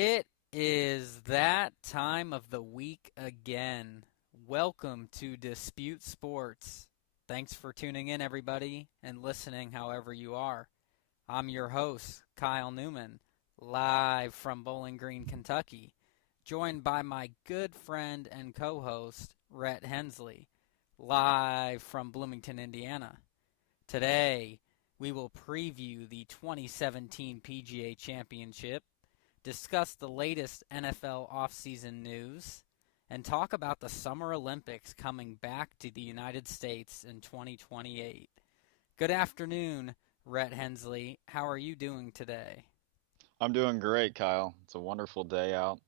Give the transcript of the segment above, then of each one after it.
It is that time of the week again. Welcome to Dispute Sports. Thanks for tuning in, everybody, and listening however you are. I'm your host, Kyle Neumann, live from Bowling Green, Kentucky, joined by my good friend and co-host, Rhett Hensley, live from Bloomington, Indiana. Today, we will preview the 2017 PGA Championship, discuss the latest NFL offseason news, and talk about the Summer Olympics coming back to the United States in 2028. Good afternoon, Rhett Hensley. How are you doing today? I'm doing great, Kyle. It's a wonderful day out.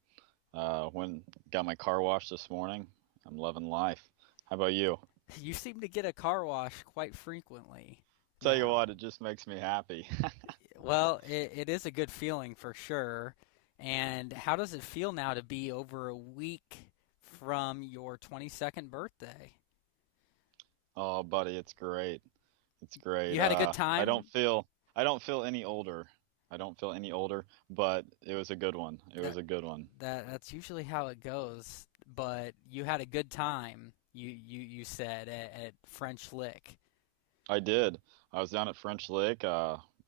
Got my car washed this morning. I'm loving life. How about you? You seem to get a car wash quite frequently Tell you now. what, it just makes me happy. Well, it is a good feeling for sure. And how does it feel now to be over a week from your 22nd birthday? Oh, buddy, it's great. It's great. You had a good I don't time? feel I don't feel any older. I don't feel any older, but it was a good one. It was That a good one. that's usually how it goes. But you had a good time. You said at French Lick. I did. I was down at French Lick,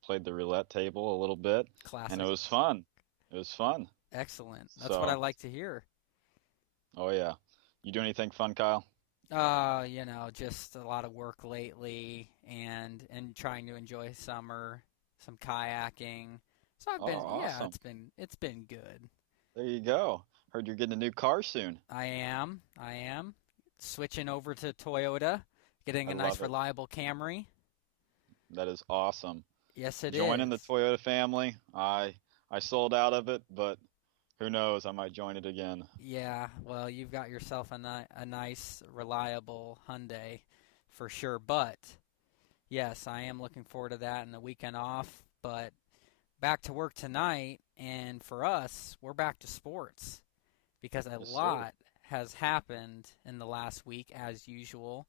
played the roulette table a little bit, and it Classic. was fun. It was fun. Excellent. That's what I So, like to hear. oh yeah. You do anything fun, Kyle? Just a lot of work lately and trying to enjoy summer, some kayaking. So I've Oh, been yeah, awesome. it's been good. There you go. Heard you're getting a new car soon. I am switching over to Toyota, getting I a nice love it. reliable Camry. That is awesome. Yes, it Joining the is. Toyota family. I sold out of it, but who knows? I might join it again. Yeah, well, you've got yourself a nice, reliable Hyundai for sure. But yes, I am looking forward to that and the weekend off. But back to work tonight, and for us, we're back to sports because a Yes, sir. lot has happened in the last week, as usual.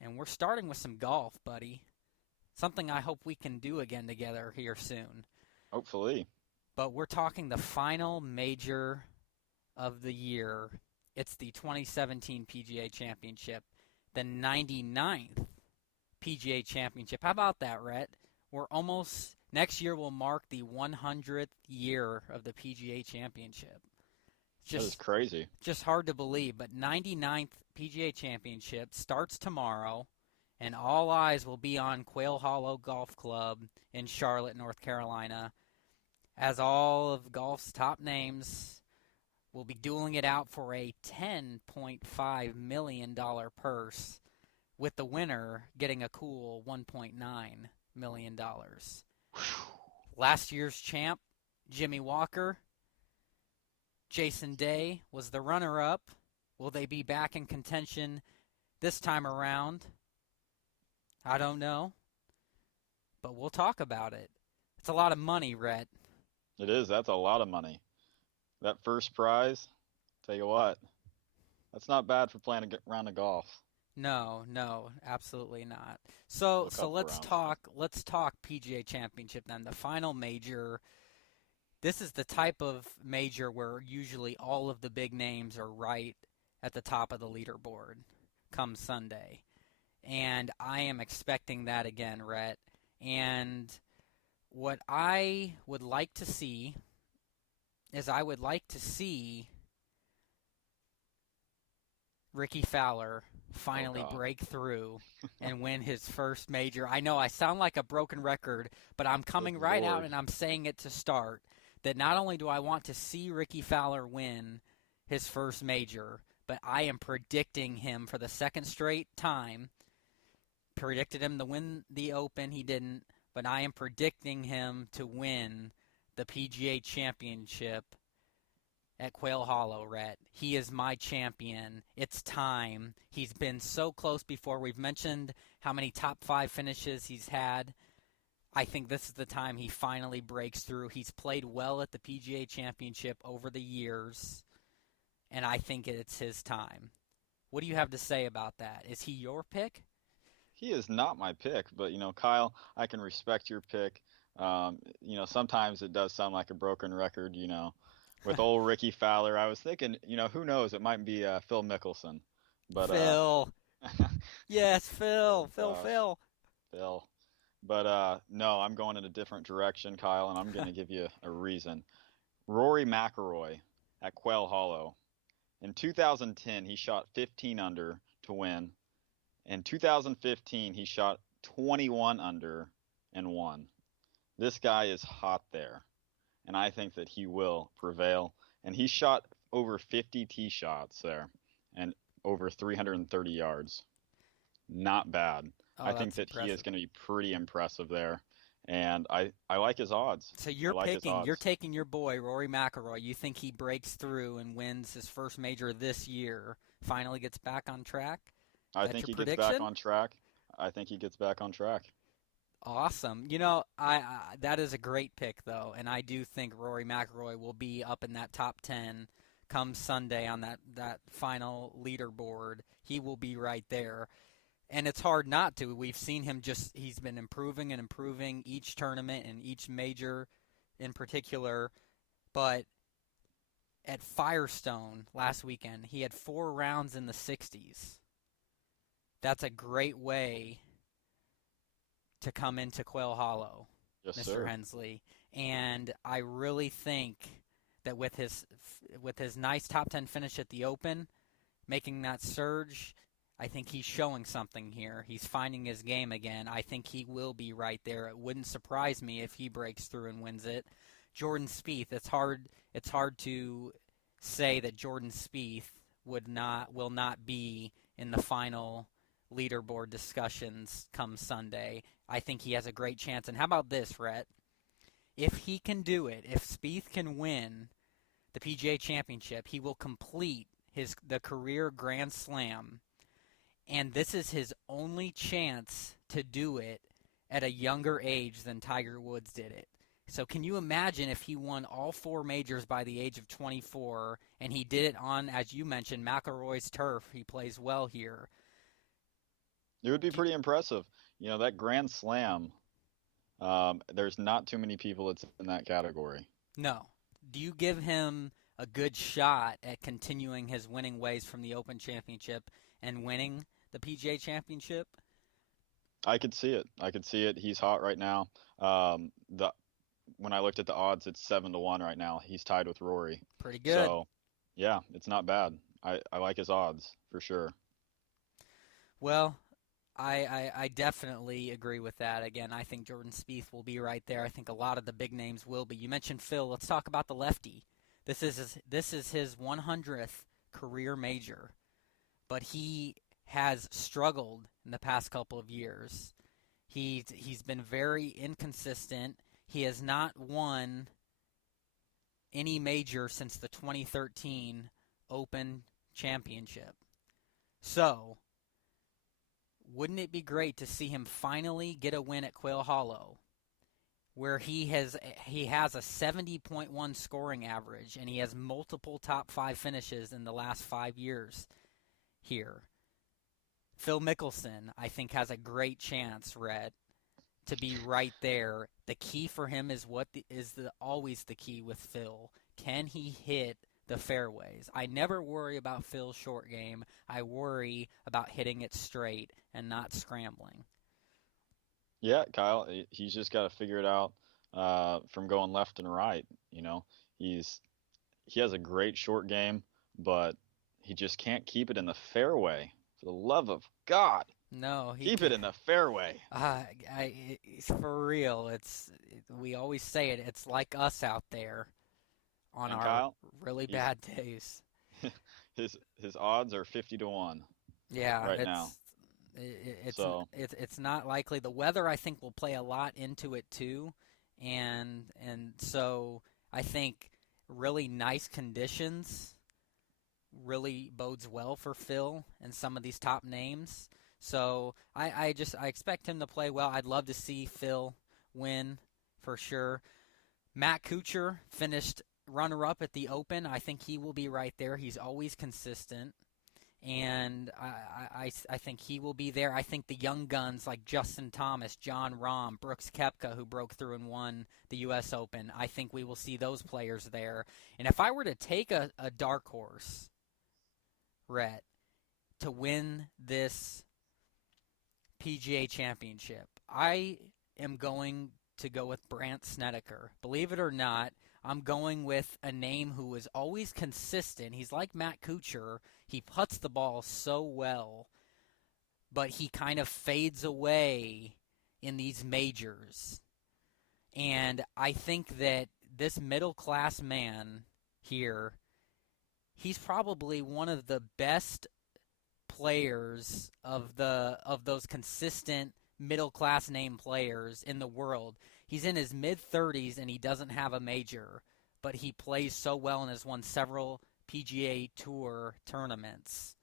And we're starting with some golf, buddy. Something I hope we can do again together here soon. Hopefully. But we're talking the final major of the year. It's the 2017 PGA Championship, the 99th PGA Championship. How about that, Rhett? We're almost next year will mark the 100th year of the PGA Championship. It's That is just crazy. just hard to believe, but 99th PGA Championship starts tomorrow and all eyes will be on Quail Hollow Golf Club in Charlotte, North Carolina, as all of golf's top names will be dueling it out for a $10.5 million purse, with the winner getting a cool $1.9 million. Last year's champ, Jimmy Walker, Jason Day was the runner up. Will they be back in contention this time around? I don't know, but we'll talk about it. It's a lot of money, Rhett. It is. That's a lot of money. That first prize, tell you what, that's not bad for playing a round of golf. No, no, absolutely not. So Well, a so couple let's rounds, but talk PGA Championship then. The final major. This is the type of major where usually all of the big names are right at the top of the leaderboard come Sunday. And I am expecting that again, Rhett. And what I would like to see is I would like to see Ricky Fowler oh finally God. break through and win his first major. I know I sound like a broken record, but I'm Good coming right out Lord. and I'm saying it to start that not only do I want to see Ricky Fowler win his first major, but I am predicting him for the second straight time. Predicted him to win the Open, he didn't, but I am predicting him to win the PGA Championship at Quail Hollow, Rhett. He is my champion. It's time. He's been so close before. We've mentioned how many top five finishes he's had. I think this is the time he finally breaks through. He's played well at the PGA Championship over the years, and I think it's his time. What do you have to say about that? Is he your pick? He is not my pick, but Kyle, I can respect your pick. Sometimes it does sound like a broken record. with old Ricky Fowler. I was thinking, who knows? It might be Phil Mickelson, but Phil. Yes, Phil. oh Phil, gosh, Phil. Phil. But no, I'm going in a different direction, Kyle, and I'm going to give you a reason. Rory McIlroy at Quail Hollow. In 2010, he shot 15 under to win. In 2015, he shot 21 under and won. This guy is hot there, and I think that he will prevail. And he shot over 50 tee shots there and over 330 yards. Not bad. Oh, I think that's that he is impressive. going to be pretty impressive there, and I like his odds. So I like his you're odds. taking your boy Rory McIlroy. You think he breaks through and wins his first major this year? Finally gets back on track. I That's think your he gets back prediction? on track. I think he gets back on track. Awesome. I that is a great pick though, and I do think Rory McIlroy will be up in that top 10 come Sunday on that final leaderboard. He will be right there. And it's hard not to. We've seen him he's been improving and improving each tournament and each major in particular. But at Firestone last weekend, he had 4 rounds in the 60s. That's a great way to come into Quail Hollow, Yes, Mr. sir. Hensley. And I really think that with his nice top 10 finish at the Open, making that surge, I think he's showing something here. He's finding his game again. I think he will be right there. It wouldn't surprise me if he breaks through and wins it. Jordan Spieth, it's hard to say that Jordan Spieth will not be in the final leaderboard discussions come Sunday. I think he has a great chance. And how about this, Rhett? If he can do it, if Spieth can win the PGA Championship, he will complete the career Grand Slam, and this is his only chance to do it at a younger age than Tiger Woods did it. So can you imagine if he won all 4 majors by the age of 24, and he did it on, as you mentioned, McIlroy's turf? He plays well here. It would be pretty impressive. That Grand Slam, there's not too many people that's in that category. No. Do you give him a good shot at continuing his winning ways from the Open Championship and winning the PGA Championship? I could see it. I could see it. He's hot right now. The When I looked at the odds, it's 7-1 right now. He's tied with Rory. Pretty good. So, yeah, it's not bad. I like his odds for sure. Well, I definitely agree with that. Again, I think Jordan Spieth will be right there. I think a lot of the big names will be. You mentioned Phil. Let's talk about the lefty. This is his 100th career major, but he has struggled in the past couple of years. He's been very inconsistent. He has not won any major since the 2013 Open Championship. So, wouldn't it be great to see him finally get a win at Quail Hollow, where he has a 70.1 scoring average, and he has multiple top 5 finishes in the last 5 years here. Phil Mickelson, I think, has a great chance, Rhett, to be right there. The key for him is always the key with Phil. Can he hit the fairways? I never worry about Phil's short game. I worry about hitting it straight and not scrambling. Yeah, Kyle, he's just got to figure it out from going left and right. He has a great short game, but he just can't keep it in the fairway. For the love of God, No, he keep can. it in the fairway. For real. We always say it. It's like us out there on And our Kyle, really he's bad days. his odds are 50-1 Yeah, right now. it's So it's not likely. The weather, I think, will play a lot into it too, and so I think really nice conditions really bodes well for Phil and some of these top names. So I expect him to play well. I'd love to see Phil win for sure. Matt Kuchar finished runner-up at the Open. I think he will be right there. He's always consistent. and I think he will be there. I think the young guns like Justin Thomas, John Rahm, Brooks Koepka, who broke through and won the U.S. Open, I think we will see those players there. And if I were to take a dark horse, Rhett, to win this PGA Championship, I am going to go with Brandt Snedeker. Believe it or not, I'm going with a name who is always consistent. He's like Matt Kuchar. He putts the ball so well, but he kind of fades away in these majors. And I think that this middle-class man here, he's probably one of the best players of those consistent middle-class name players in the world. He's in his mid-30s and he doesn't have a major, but he plays so well and has won several PGA Tour tournaments.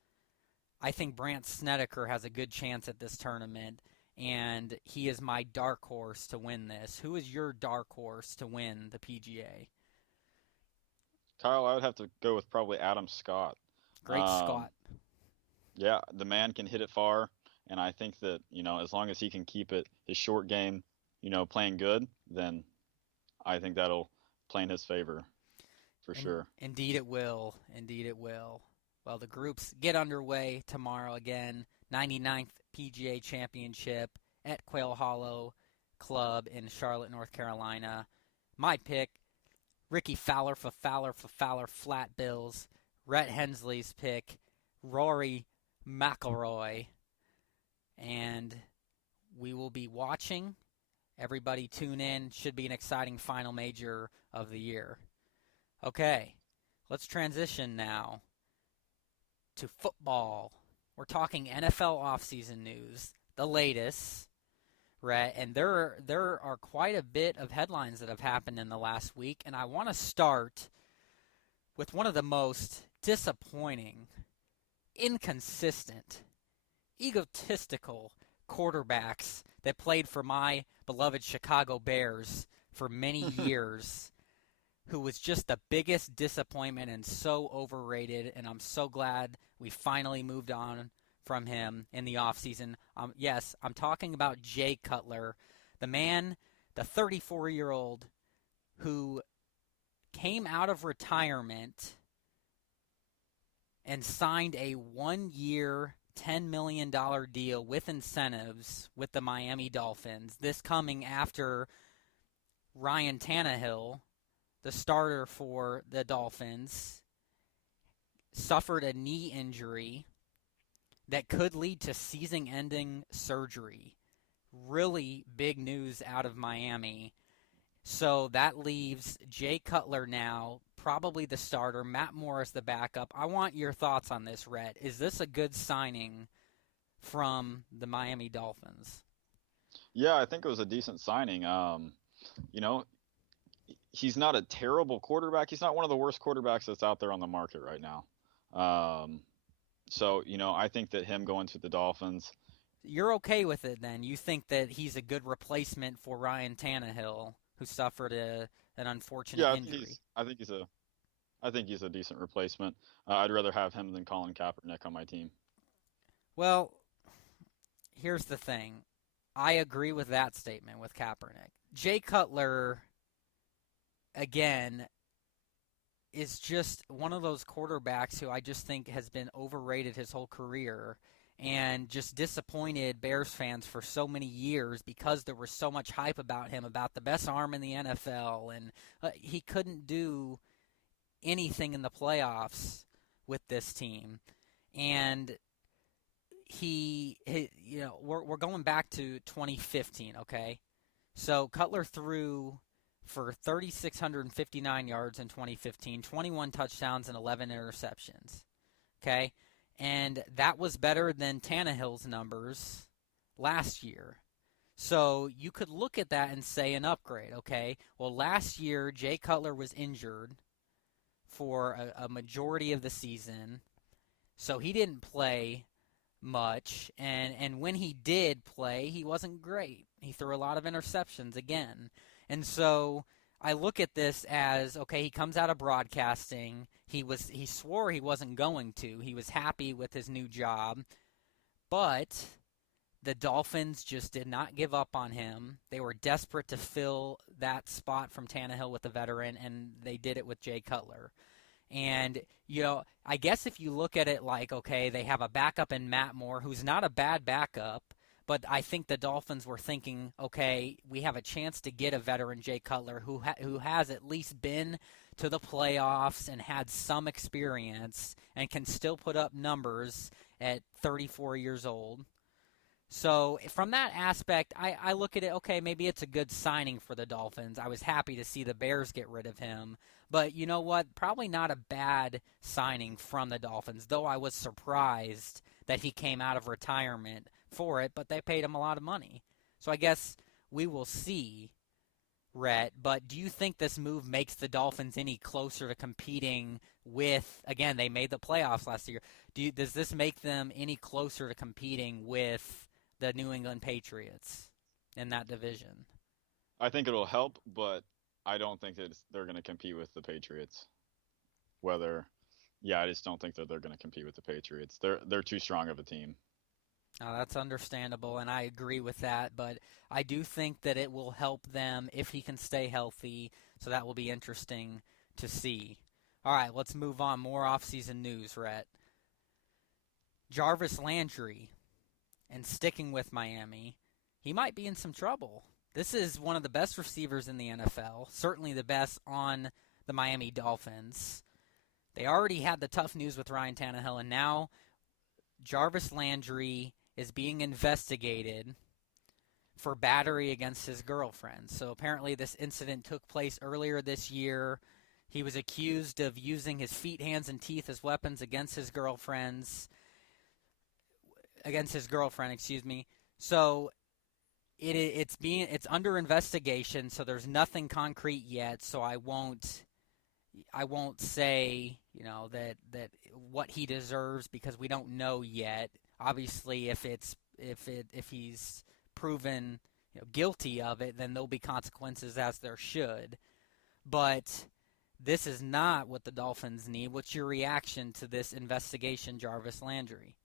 I think Brandt Snedeker has a good chance at this tournament, and he is my dark horse to win this. Who is your dark horse to win the PGA? Kyle, I would have to go with probably Adam Scott. Great Scott. Yeah, the man can hit it far, and I think that, as long as he can keep his short game, playing good, then I think that'll play in his favor for sure. Indeed it will. Indeed it will. Well, the groups get underway tomorrow again. 99th PGA Championship at Quail Hollow Club in Charlotte, North Carolina. My pick, Ricky Fowler for Fowler Flat Bills. Rhett Hensley's pick, Rory McIlroy. And we will be watching. Everybody tune in. Should be an exciting final major of the year. Okay, let's transition now to football. We're talking NFL offseason news, the latest, Rhett, and there are quite a bit of headlines that have happened in the last week, and I want to start with one of the most disappointing, inconsistent, egotistical quarterbacks that played for my beloved Chicago Bears for many years, who was just the biggest disappointment and so overrated, and I'm so glad we finally moved on from him in the offseason. Yes, I'm talking about Jay Cutler, the man, the 34-year-old who came out of retirement and signed a one-year, $10 million deal with incentives with the Miami Dolphins. This coming after Ryan Tannehill, the starter for the Dolphins, suffered a knee injury that could lead to season-ending surgery. Really big news out of Miami. So that leaves Jay Cutler now, probably the starter, Matt Morris the backup. I want your thoughts on this, Rhett. Is this a good signing from the Miami Dolphins? Yeah, I think it was a decent signing. He's not a terrible quarterback. He's not one of the worst quarterbacks that's out there on the market right now. So, I think that him going to the Dolphins. You're okay with it then? You think that he's a good replacement for Ryan Tannehill, who suffered an unfortunate injury? I think he's a decent replacement. I'd rather have him than Colin Kaepernick on my team. Well, here's the thing. I agree with that statement with Kaepernick. Jay Cutler, again, is just one of those quarterbacks who I just think has been overrated his whole career and just disappointed Bears fans for so many years because there was so much hype about him, about the best arm in the NFL, and he couldn't do anything in the playoffs with this team. And we're going back to 2015, okay? So Cutler threw for 3,659 yards in 2015, 21 touchdowns and 11 interceptions, okay? And that was better than Tannehill's numbers last year. So you could look at that and say an upgrade, okay? Well, last year, Jay Cutler was injured for a majority of the season, so he didn't play much. And when he did play, he wasn't great. He threw a lot of interceptions again. And so I look at this as, okay, he comes out of broadcasting. He swore he wasn't going to. He was happy with his new job, but the Dolphins just did not give up on him. They were desperate to fill that spot from Tannehill with a veteran, and they did it with Jay Cutler. And, I guess if you look at it like, okay, they have a backup in Matt Moore, who's not a bad backup, but I think the Dolphins were thinking, okay, we have a chance to get a veteran, Jay Cutler, who has at least been to the playoffs and had some experience and can still put up numbers at 34 years old. So from that aspect, I look at it, okay, maybe it's a good signing for the Dolphins. I was happy to see the Bears get rid of him. But you know what? Probably not a bad signing from the Dolphins, though I was surprised that he came out of retirement for it, but they paid him a lot of money. So I guess we will see, Rhett. But do you think this move makes the Dolphins any closer to competing with, again, they made the playoffs last year. Does this make them any closer to competing with the New England Patriots in that division? I think it'll help, but I don't think that they're going to compete with the Patriots. I just don't think that they're going to compete with the Patriots. They're too strong of a team. That's understandable, and I agree with that. But I do think that it will help them if he can stay healthy. So that will be interesting to see. All right, let's move on. More offseason news, Rhett. Jarvis Landry, and sticking with Miami, he might be in some trouble. This is one of the best receivers in the NFL, certainly the best on the Miami Dolphins. They already had the tough news with Ryan Tannehill, and now Jarvis Landry is being investigated for battery against his girlfriend. So apparently this incident took place earlier this year. He was accused of using his feet, hands, and teeth as weapons against his girlfriend. So it's under investigation, so there's nothing concrete yet. So I won't say that what he deserves, because we don't know yet. Obviously, if he's proven guilty of it, then there'll be consequences, as there should. But this is not what the Dolphins need. What's your reaction to this investigation, Jarvis Landry?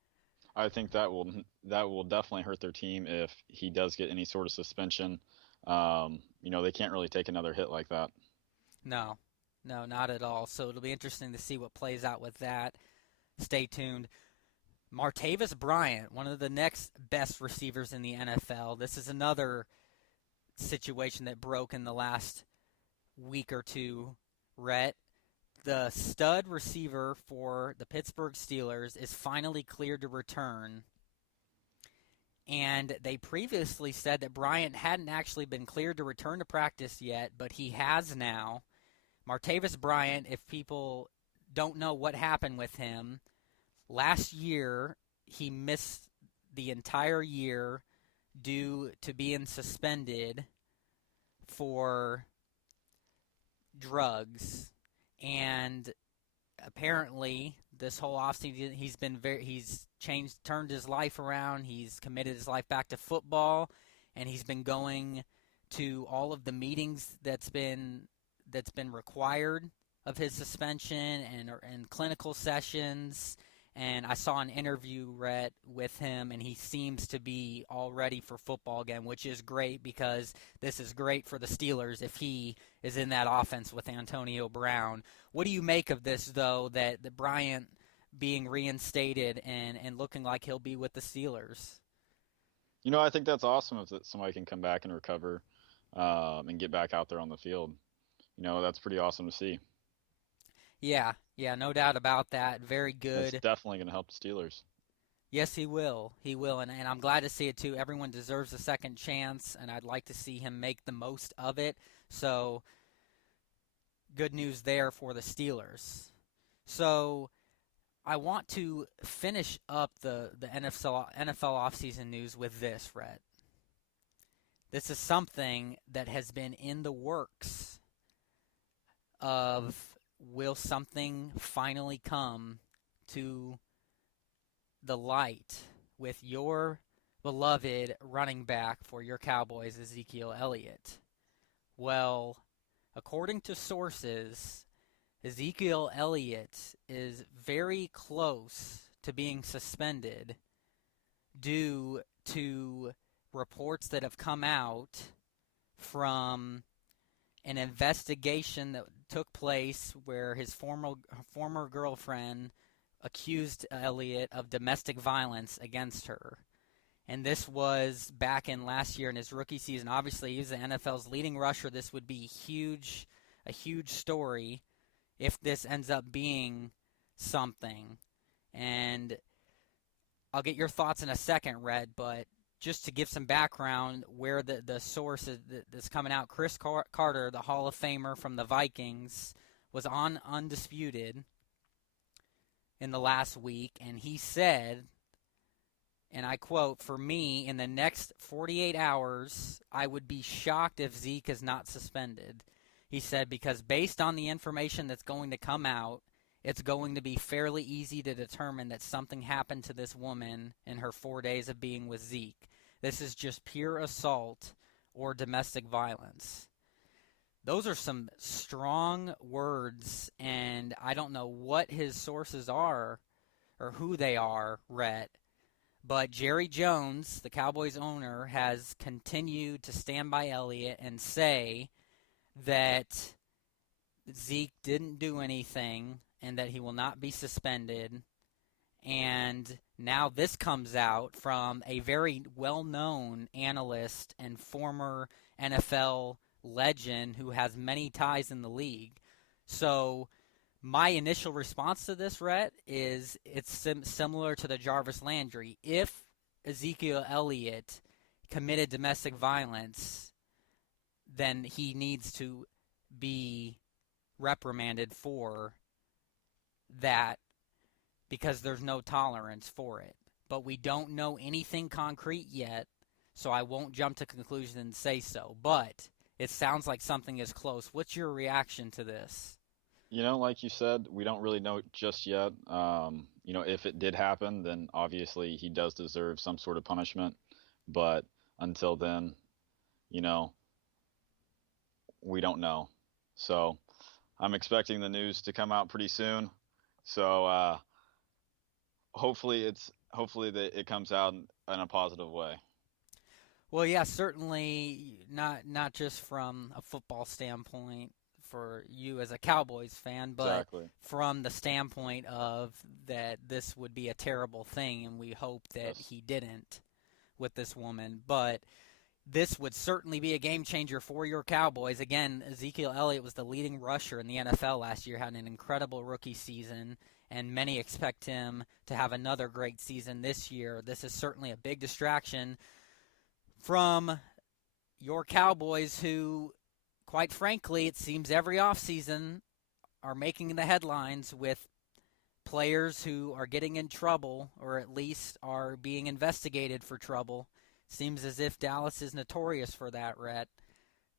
I think that will definitely hurt their team if he does get any sort of suspension. They can't really take another hit like that. No, not at all. So it'll be interesting to see what plays out with that. Stay tuned. Martavis Bryant, one of the next best receivers in the NFL. This is another situation that broke in the last week or two, Rhett. The stud receiver for the Pittsburgh Steelers is finally cleared to return. And they previously said that Bryant hadn't actually been cleared to return to practice yet, but he has now. Martavis Bryant, if people don't know what happened with him, last year he missed the entire year due to being suspended for drugs. And apparently this whole offseason he's turned his life around. He's committed his life back to football, and he's been going to all of the meetings that's been required of his suspension and clinical sessions. And I saw an interview, Rhett, with him, and he seems to be all ready for football again, which is great, because this is great for the Steelers if he is in that offense with Antonio Brown. What do you make of this, though, that the Bryant being reinstated and looking like he'll be with the Steelers? I think that's awesome if somebody can come back and recover and get back out there on the field. That's pretty awesome to see. Yeah, no doubt about that. Very good. It's definitely going to help the Steelers. Yes, he will. He will, and I'm glad to see it, too. Everyone deserves a second chance, and I'd like to see him make the most of it. So, good news there for the Steelers. So, I want to finish up the NFL offseason news with this, Rhett. This is something that has been in the works of, will something finally come to the light with your beloved running back for your Cowboys, Ezekiel Elliott? Well, according to sources, Ezekiel Elliott is very close to being suspended due to reports that have come out from an investigation that took place where his former girlfriend accused Elliott of domestic violence against her. And this was back in last year in his rookie season. Obviously, he's the NFL's leading rusher. This would be a huge story if this ends up being something. And I'll get your thoughts in a second, Rhett, but just to give some background where the source that's coming out, Chris Carter, the Hall of Famer from the Vikings, was on Undisputed in the last week, and he said, and I quote, "For me, in the next 48 hours, I would be shocked if Zeke is not suspended." He said, because based on the information that's going to come out, it's going to be fairly easy to determine that something happened to this woman in her 4 days of being with Zeke. This is just pure assault or domestic violence. Those are some strong words, and I don't know what his sources are or who they are, Rhett. But Jerry Jones, the Cowboys owner, has continued to stand by Elliott and say that Zeke didn't do anything and that he will not be suspended. And now this comes out from a very well-known analyst and former NFL legend who has many ties in the league. So my initial response to this, Rhett, is it's similar to the Jarvis Landry. If Ezekiel Elliott committed domestic violence, then he needs to be reprimanded for that because there's no tolerance for it. But we don't know anything concrete yet, so I won't jump to conclusions and say so. But it sounds like something is close. What's your reaction to this? Like you said, we don't really know just yet. If it did happen, then obviously he does deserve some sort of punishment. But until then, you know, we don't know. So I'm expecting the news to come out pretty soon. So hopefully that it comes out in a positive way. Well, yeah, certainly not just from a football standpoint for you as a Cowboys fan, but Exactly. from the standpoint of that this would be a terrible thing, and we hope that Yes. he didn't with this woman. But this would certainly be a game changer for your Cowboys. Again, Ezekiel Elliott was the leading rusher in the NFL last year, had an incredible rookie season, and many expect him to have another great season this year. This is certainly a big distraction from your Cowboys, who, quite frankly, it seems every offseason are making the headlines with players who are getting in trouble or at least are being investigated for trouble. Seems as if Dallas is notorious for that, Rhett.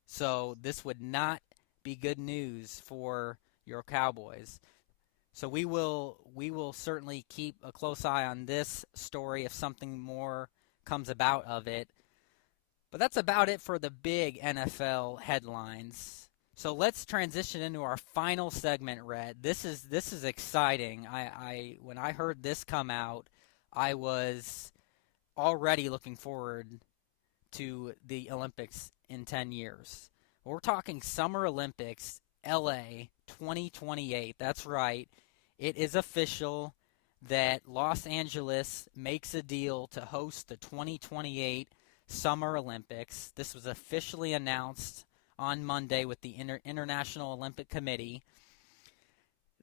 So this would not be good news for your Cowboys. So we will certainly keep a close eye on this story if something more comes about of it. But that's about it for the big NFL headlines. So let's transition into our final segment, Rhett. This is exciting. I when I heard this come out, I was already looking forward to the Olympics in 10 years. We're talking Summer Olympics, LA 2028. That's right. It is official that Los Angeles makes a deal to host the 2028 Summer Olympics. This was officially announced on Monday with the International Olympic Committee.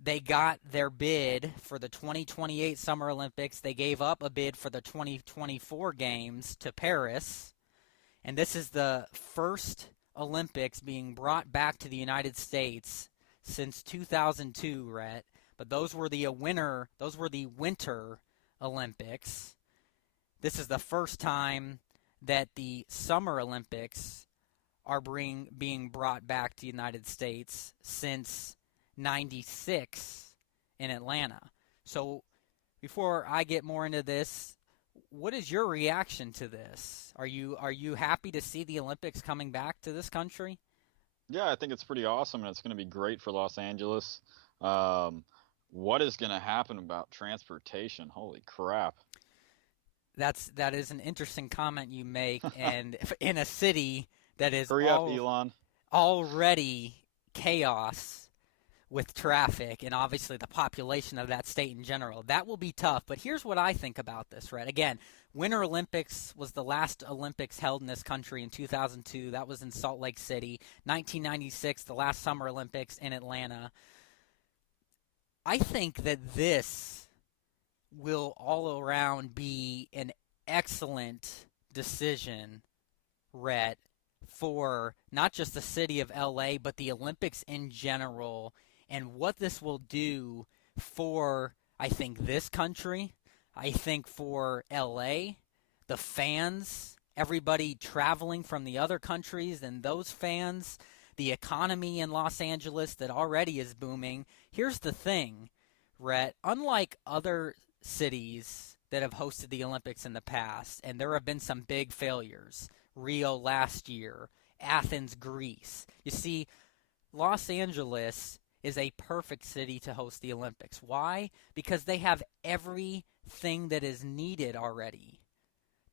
They got their bid for the 2028 Summer Olympics. They gave up a bid for the 2024 Games to Paris. And this is the first Olympics being brought back to the United States since 2002, Rhett. But those were the Winter Olympics. This is the first time that the Summer Olympics are being brought back to the United States since 96 in Atlanta. So before I get more into this, what is your reaction to this? Are you happy to see the Olympics coming back to this country? Yeah, I think it's pretty awesome, and it's going to be great for Los Angeles. Um, what is going to happen about transportation? Holy crap. That is an interesting comment you make, and in a city that is Hurry up, Elon. already chaos with traffic and obviously the population of that state in general, that will be tough. But here's what I think about this, Rhett. Again, Winter Olympics was the last Olympics held in this country in 2002. That was in Salt Lake City. 1996, the last Summer Olympics in Atlanta. I think that this will all around be an excellent decision, Rhett, for not just the city of LA, but the Olympics in general, and what this will do for, I think, this country, I think for LA, the fans, everybody traveling from the other countries, and those fans, the economy in Los Angeles that already is booming. Here's the thing, Rhett, unlike other cities that have hosted the Olympics in the past, and there have been some big failures. Rio last year, Athens, Greece. You see, Los Angeles is a perfect city to host the Olympics. Why? Because they have everything that is needed already.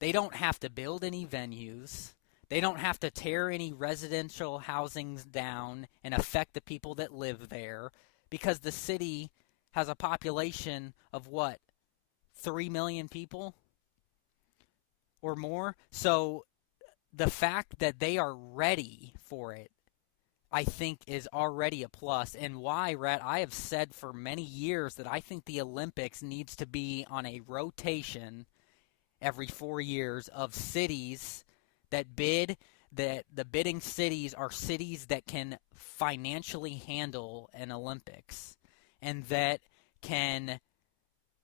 They don't have to build any venues. They don't have to tear any residential housings down and affect the people that live there, because the city has a population of what? 3 million people or more? So the fact that they are ready for it, I think, is already a plus. And why, Rhett, I have said for many years that I think the Olympics needs to be on a rotation every 4 years of cities that bid, that the bidding cities are cities that can financially handle an Olympics and that can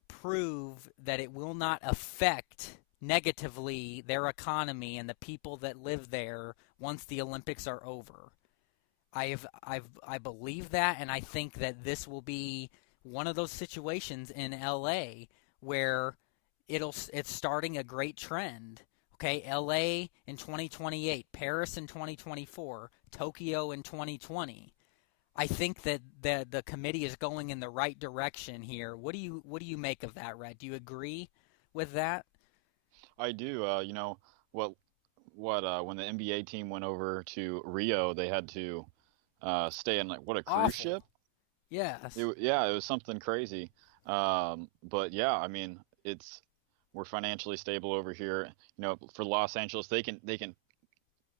prove that it will not affect negatively their economy and the people that live there once the Olympics are over. I believe that, and I think that this will be one of those situations in LA where it's starting a great trend. Okay, LA in 2028, Paris in 2024, Tokyo in 2020. I think that the committee is going in the right direction here. What do you make of that, Rhett? Do you agree with that? I do. When the NBA team went over to Rio, they had to stay in like what a cruise Awful. ship. Yes. Yeah, it was something crazy. But yeah, I mean, we're financially stable over here. For Los Angeles, they can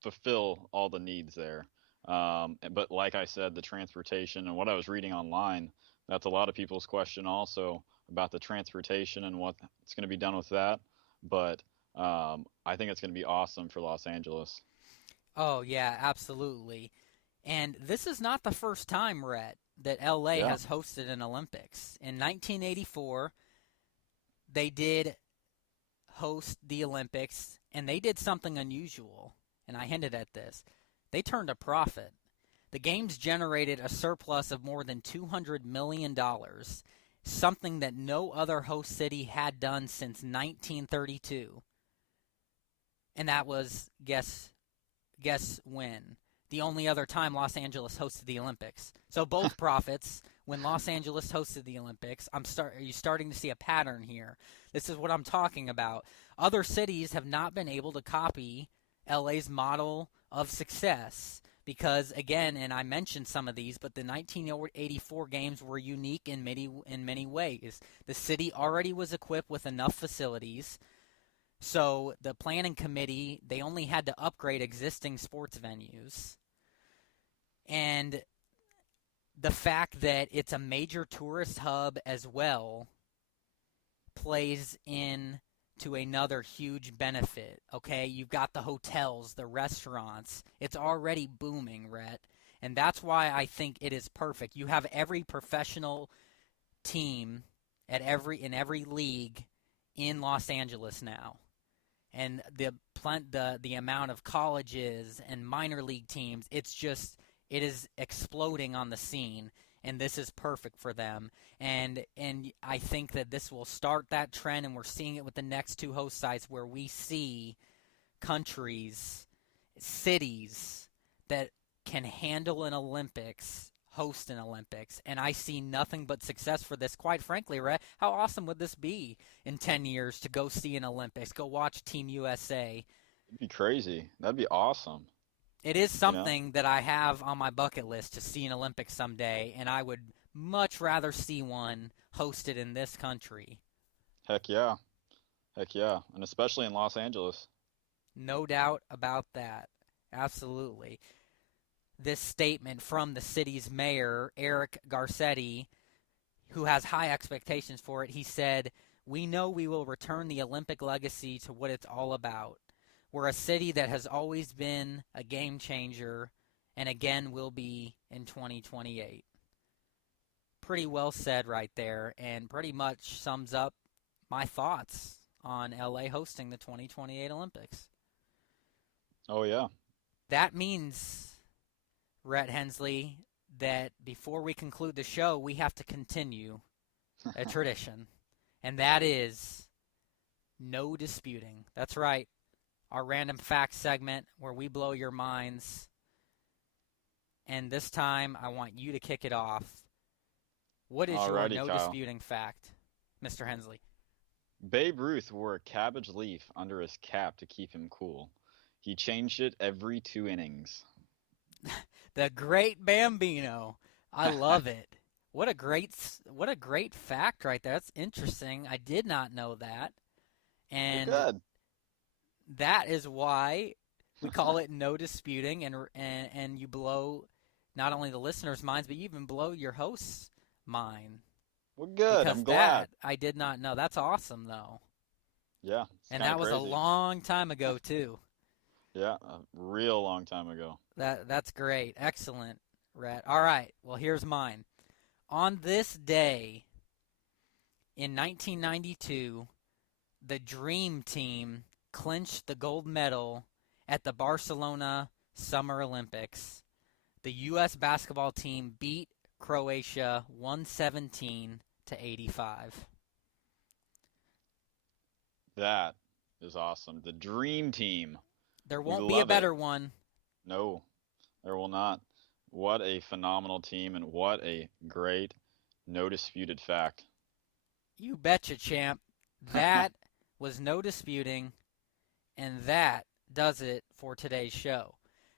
fulfill all the needs there. But like I said, the transportation and what I was reading online, that's a lot of people's question also about the transportation and what's going to be done with that. But I think it's going to be awesome for Los Angeles. Oh, yeah, absolutely. And this is not the first time, Rhett, that LA Yeah. has hosted an Olympics. In 1984, they did host the Olympics, and they did something unusual, and I hinted at this. They turned a profit. The games generated a surplus of more than $200 million, something that no other host city had done since 1932. And that was, guess when? The only other time Los Angeles hosted the Olympics. So both profits when Los Angeles hosted the Olympics. Are you starting to see a pattern here? This is what I'm talking about. Other cities have not been able to copy LA's model of success because, again, and I mentioned some of these, but the 1984 games were unique in many ways. The city already was equipped with enough facilities. So the planning committee, they only had to upgrade existing sports venues. And the fact that it's a major tourist hub as well plays in to another huge benefit. Okay, you've got the hotels, the restaurants. It's already booming, Rhett. And that's why I think it is perfect. You have every professional team in every league in Los Angeles now. And the amount of colleges and minor league teams, it is exploding on the scene, and this is perfect for them. And I think that this will start that trend, and we're seeing it with the next two host sites where we see countries, cities that can handle an Olympics host an Olympics, and I see nothing but success for this. Quite frankly, Rhett, how awesome would this be in 10 years to go see an Olympics, go watch Team USA? It'd be crazy. That'd be awesome. It is You know? something that I have on my bucket list to see an Olympics someday, and I would much rather see one hosted in this country. Heck yeah. Heck yeah. And especially in Los Angeles. No doubt about that. Absolutely. This statement from the city's mayor, Eric Garcetti, who has high expectations for it, he said, "We know we will return the Olympic legacy to what it's all about. We're a city that has always been a game changer and again will be in 2028. Pretty well said right there, and pretty much sums up my thoughts on LA hosting the 2028 Olympics. Oh, yeah. That means, Rhett Hensley, that before we conclude the show, we have to continue a tradition, and that is no disputing. That's right. Our random facts segment where we blow your minds. And this time, I want you to kick it off. What is your Alrighty, no Kyle. disputing fact, Mr. Hensley? Babe Ruth wore a cabbage leaf under his cap to keep him cool. He changed it every 2 innings. The Great Bambino. I love it. What a great fact right there. That's interesting. I did not know that. And Good. that is why we call it no disputing, and you blow not only the listeners' minds, but you even blow your host's mind. Well, good. Because I'm glad. that I did not know. That's awesome, though. Yeah. And that was crazy. a long time ago, too. Yeah, a real long time ago. That's great. Excellent, Rhett. All right. Well, here's mine. On this day in 1992, the Dream Team clinched the gold medal at the Barcelona Summer Olympics. The U.S. basketball team beat Croatia 117-85. That is awesome. The Dream Team. There We won't be a love better it. one. No, there will not. What a phenomenal team and what a great, no disputed fact. You betcha, champ. That was no disputing, and that does it for today's show.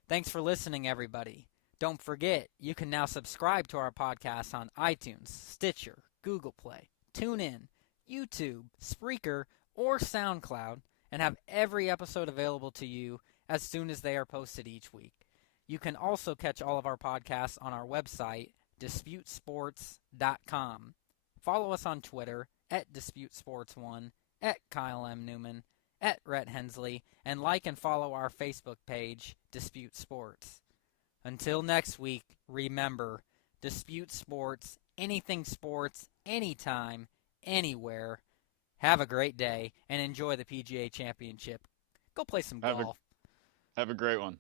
Thanks for listening, everybody. Don't forget, you can now subscribe to our podcast on iTunes, Stitcher, Google Play, TuneIn, YouTube, Spreaker, or SoundCloud, and have every episode available to you as soon as they are posted each week. You can also catch all of our podcasts on our website, DisputeSports.com. Follow us on Twitter, @DisputeSports1, @Kyle M. Neumann, @Rhett Hensley, and like and follow our Facebook page, Dispute Sports. Until next week, remember, Dispute Sports, anything sports, anytime, anywhere. Have a great day, and enjoy the PGA Championship. Go play some golf. Have a great one.